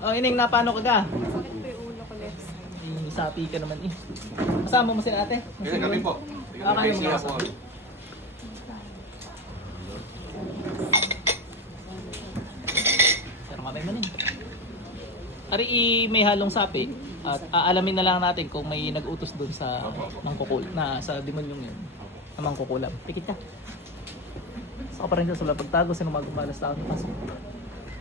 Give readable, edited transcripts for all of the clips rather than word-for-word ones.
Oh, ining na paano ka ga? Sakit po yung ulo ko left side. Sapi ka naman eh. Kasama mo si ate? Kasi kami po. Ah, kayo mga kasama. Pero kamay mo eh. Ari may halong sapi at aalamin na lang natin kung may nag-utos doon sa mangkukul na sa demonyong yun. Na mangkukulam. Pikit ka. Saka pa rin siya sa pagtago sino magumalas tao ng paso.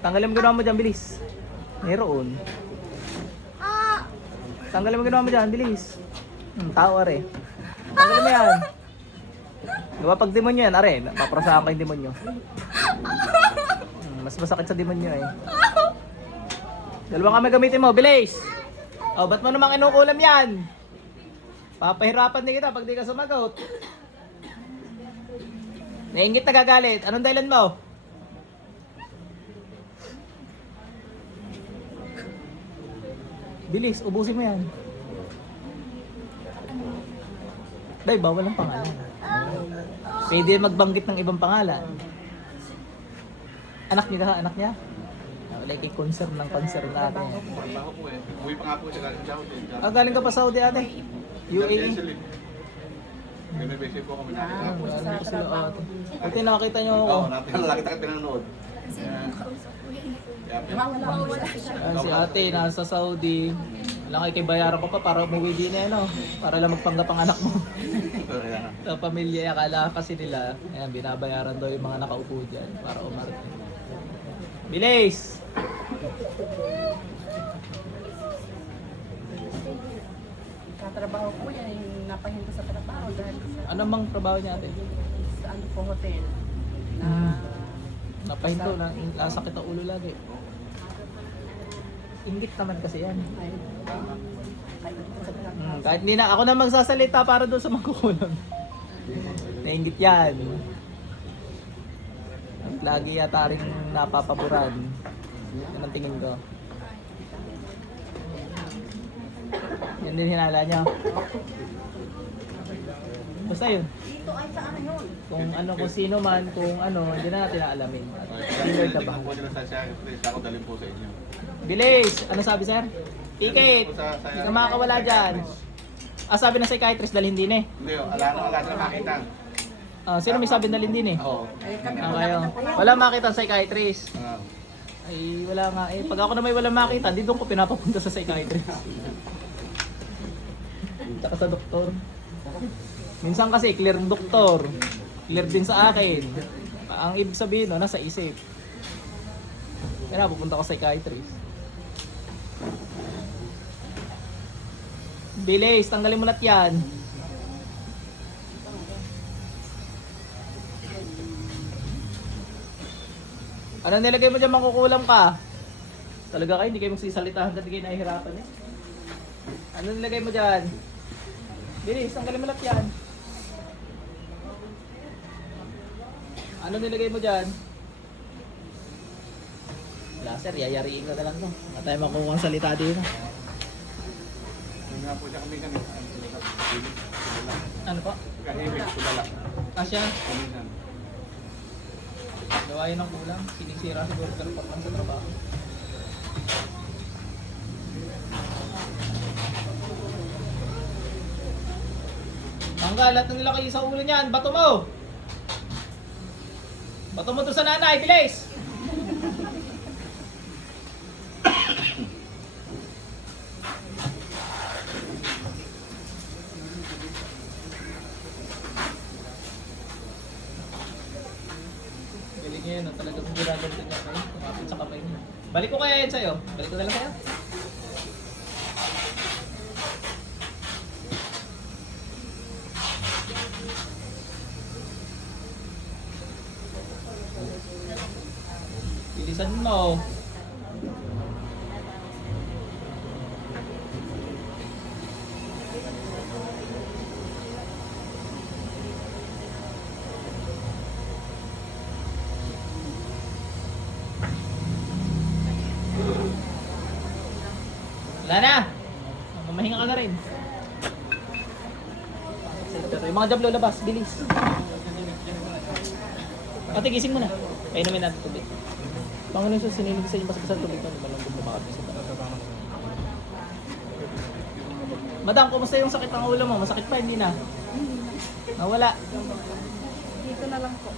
Tanggalin mo ginawa mo dyan, bilis. Mayroon. Tanggalin mo ginawa mo dyan, bilis. Tao are. Tanggalin mo yan. Diba pag demonyo yan, are, paprasahan ko yung demonyo. Mas masakit sa demonyo eh. Dalawang kami gamitin mo, bilis! O, ba't mo namang inukulam yan? Papahirapan din kita pag di ka sumagot. Naingit na gagalit. Anong dahilan mo? Bilis, ubusin mo yan. Day, bawal ang pangalan. Pwede magbanggit ng ibang pangalan. Anak niya ka, anak niya? Wala kay concern ng concern natin. Trabaho po eh. Umuwi pa nga po siya galing Saudi. Ah, galing ka pa Saudi ate? UAE? May basic po kami natin. Galing ko sila ate. Buti nakakita niyo ako. Oo, nakita ka pinanood. Kasi nakausap ko yun. Wala Ah, si ate nasa Saudi. Wala kay bayaran ko pa para umuwi din eh, no? Para lang magpanggap ang anak mo. Sa pamilya, akala kasi nila, ayan, binabayaran daw yung mga nakaupo dyan para umarte. Bilis! Katrabaho ko yan, yung napahinto sa trabaho dahil sa, Ano mang trabaho niya ate? sa ano po hotel. Na, Napahinto na, nasakit ang ulo lagi. Inggit naman kasi yan. ay, kahit sa trabaho. Kahit hindi na, ako na magsasalita para doon sa magkukulam. Nainggit yan. At lagi yata rin napapaboran. Yan ang tingin ko. Yan din hinala niya. Basta yun. Dito ay sa ano yun? Kung sino man, kung ano, hindi na natin aalamin. Standard na ba? Tingnan po nila sa siya. Please, ako dalhin po sa inyo. Bilis! Ano sabi sir? Tikit! Hindi na makakawala dyan. Ah, sabi ng psychiatrist dalhin din eh. Hindi, ala na makita. Ah, sino may sabi dalhin din eh? Oo. Ay, kami Ah, po kayo. namin na po yan. Wala makita ang psychiatrist. Ah. Ay, wala nga eh. Pag ako na may wala makita, di doon ko pinapapunta sa psychiatrist. Tsaka sa doktor. Minsan kasi clear ng doktor. Clear din sa akin. Ang ibig sabihin no, nasa isip. Kaya pupunta ko sa psychiatrist. Bilis, tanggalin mo lahat yan. Ano nilagay mo dyan, mangkukulam ka? Talaga kayo, hindi kayo magsisalita hanggang di kayo nahihirapan eh. Ano nilagay mo dyan? Bilis, tanggalin mo lahat yan. Ano nilagay mo dyan? Wala sir, yayariin ka na lang to. Wala tayo makukuha ang salita dito. Tingnan po siya kami. Ano po? Kahimik, tulala. Asya, Kumisan. gawain ng kulang. Sinisira siguro ka ng sa trabaho. Tanggal, lahat ng nilaki sa ulo niyan. Bato mo! Bato mo to sa nanay, bilis! Galing niya yun, talagang ginagalit niya kayo. Kumapit sa kamay niya. Balik ko kaya yan sa'yo. Balik ko na lang sa'yo. Bilisan mo. Wala na. Mamahinga ka na rin. Yung mga jablo labas, bilis. Ate, gising mo na. Kainumin natin tubig. Pangunin sa sinilig sa inyo, basta tubig na lumalambog na makapit sa Madam, kumusta yung sakit ng ulo mo? Masakit pa, hindi na? Nawala. Dito na lang po.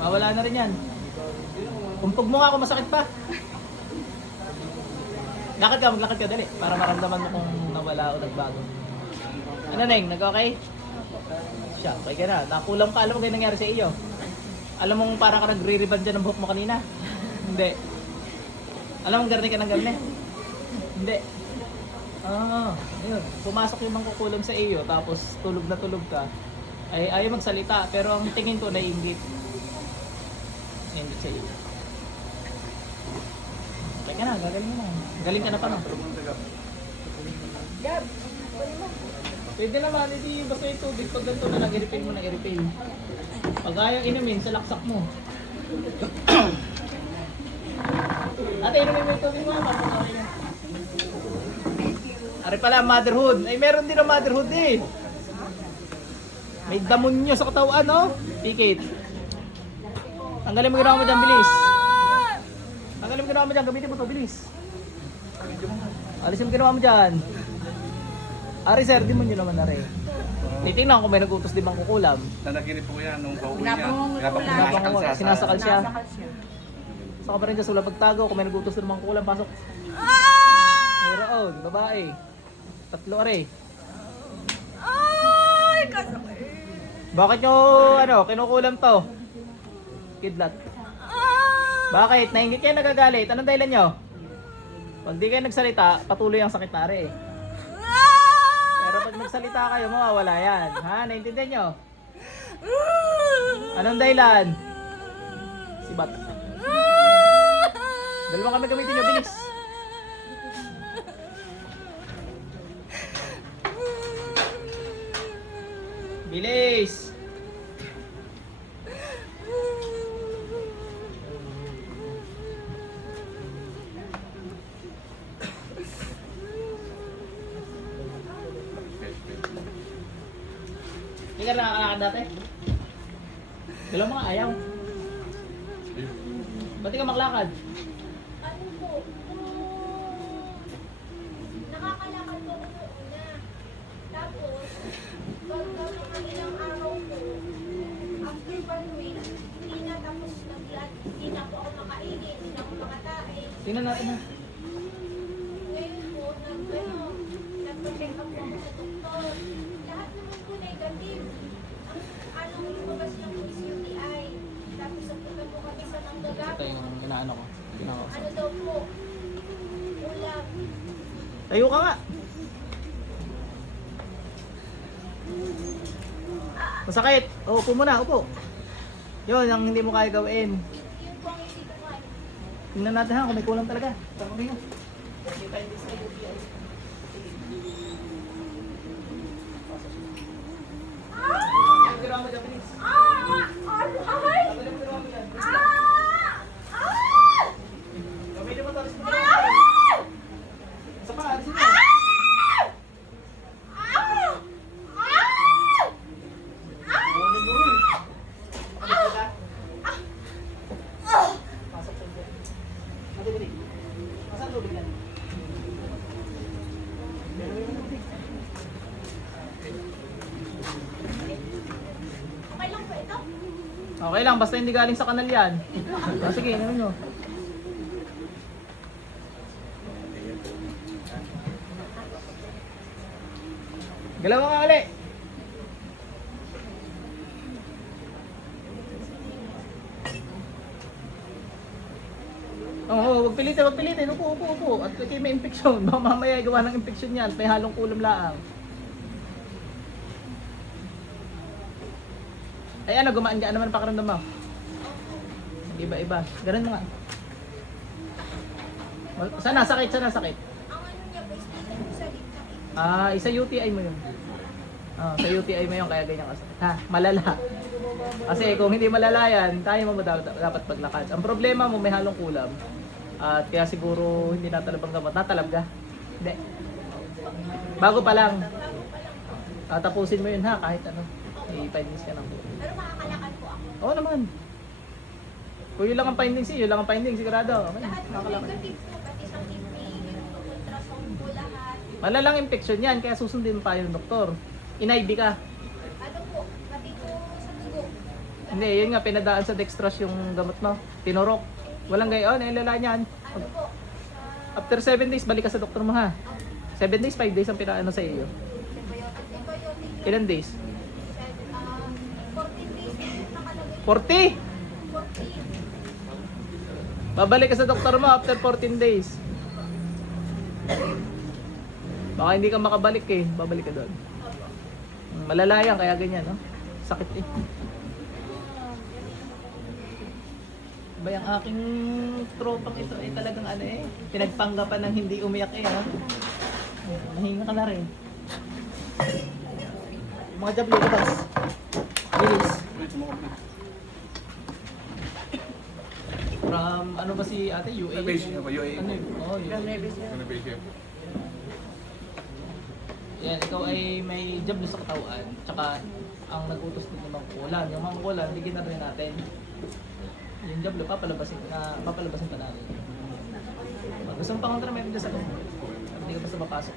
Mawala na rin yan. Kumpog mo nga kung masakit pa. Maglakad ka, dali. Para maramdaman mo kung nawala o nagbago. Ano Neng, nag-okay? Siya, okay ka na. Nakulam ka, alam mo ganyan nangyari sa iyo. Alam mo para ka nagre-reband dyan ng buhok mo kanina? Hindi. Alam mo garni ka ng garni? Hindi. Ayun. Pumasok yung mangkukulam sa iyo, tapos tulog na tulog ka. Ay ayaw magsalita, pero ang tingin ko naiinggit. Naiinggit sa iyo. Okay ka na, gagaling mo na. Galing ka na pa no? Gab, Pwede naman, hindi basta yung tubig. Pag ganito na nag-refill mo, nag-refill. Pag ayaw inumin, salaksak mo. Ate, inumin mo yung tubig mo. Papasakay na. Ari pala, motherhood. Ay, meron din ang motherhood eh. May damonyo sa katawan, no? Pikit. Tanggalin mo ginawa mo dyan, bilis. Tanggalin mo ginawa mo dyan, gamitin mo to, bilis. Alisin mo ginawa mo dyan. Ari sir, di mo nyo naman na rin. Titingnan ko may nag-utos di bang kukulam. Nanaginip po yan nung pauwi niya. Pinapangungutulan. Sinasakal siya. Sinasakal siya. Saka pa rin dyan sa ulap pagtago, kung may nag-utos di bang kukulam, pasok. Mayroon, babae. 3 are. ay, kasakit. Bakit nyo, kinukulam to? Kidlat. Bakit? Nainggit kayo nagagalit? Anong dahilan nyo? Pag di kayo nagsalita, patuloy ang sakit na rin eh. Pero pag nagsalita kayo, mawawala yan. Ha? Naintindihan nyo? Anong dahilan? Sibat. Dalawang kami gamitin nyo, bilis. Bilis! Hindi ka nakakalakad dati? Dalawang mga ayaw. Ba't di ka maglakad? Ano po? Nakakalakad po ako una. Tapos, pag mga ilang araw po, after 1 week, hindi na tapos hindi na po ako makainin, hindi na ako makatae. Tingnan natin ha. Ngayon po, nagpa-check up po ako sa doktor. Lahat naman po negative. Ang lumabas lang po is UTI. Tapos nagpunta po kami sa Manggagap. Ito yung inaano ko. Pinaka- Ano daw po? Ulam. Tayo ka nga! Masakit! O, upo muna, upo. Yun, ang hindi mo kaya gawin. Yun po ang isip ko nga. Tingnan natin ha, kung may kulang talaga. Tama mo. Kita hindi sa UTI. Ang ginawa mo dyan, bilis. Tanggalin mo ginawa mo dyan. Gamitin mo to, alis mo ginawa mo. Isa pa, alisin mo. Bumonin mo rin. Pakalimutan ka. Pasok sa dyan. Ate, dali. Masaan tubig yan? Okay lang po ito? Okay lang, basta hindi galing sa kanal yan. Sige, ano nyo? Galaw mo nga ulit. Oo, wag pilitin, wag pilitin. Upo, upo, upo. At kayo may infeksyon. Baka mamaya gawa ng infeksyon yan. May halong kulam laang. Ay ano, gumaan-gaan naman pakiramdam mo. Iba-iba. Ganun mo nga. Sana sakit, sana sakit. Ang ano niya po is dito po sa gitna. Isa UTI mo yun. Sa UTI mo yun, kaya ganyan ka. Ha, malala. Kasi kung hindi malala yan, kaya mo dapat paglakad. Ang problema mo, may halong kulam. At kaya siguro hindi natalab ang gamot. Natalab ka? Hindi. Bago pa lang. Tapusin mo yun ha, kahit ano. I-findings ka lang. Pero makakalakad po ako. Oo naman. Kung yun lang ang findings, yun lang ang findings, sigurado. Okay, Lahat po nakakalakad. negative po. Pati sa kidney, yung ultrasound po lahat. Malalang infection yan, kaya susundin pa yung doktor. In-IV ka. Ano po, pati po sa dugo. Hindi, yun nga, pinadaan sa dextrose yung gamot mo. Tinurok. Walang gayon, ilala niyan. Ano po, sa After 7 days, balik ka sa doktor mo ha. 7 days, 5 days ang pinaano sa iyo. antibiotic. Ilan days? 14 days yung nakalagay. 40! 14. Babalik ka sa doktor mo after 14 days. Baka hindi ka makabalik eh. Babalik ka doon. Malala yan, kaya ganyan, no? Sakit eh. Ba yung aking tropang ito ay talagang ano eh. Pinagpanggapan ng hindi umiyak eh, ha? Mahinga ka na rin. Mga jablo, labas. Bilis. From, ano ba si ate? UAE? UAE. Ano yun? Oh, UAE. Yan, ikaw ay may jablo sa katawan. Tsaka, ang nag-utos din ng mangkukulan. Yung mangkukulan, bigyan na rin natin. Yung jablo, papalabasin pa natin. Gusto mo pang kontra, meron dyan sa loob. Hindi ka basta mapasok.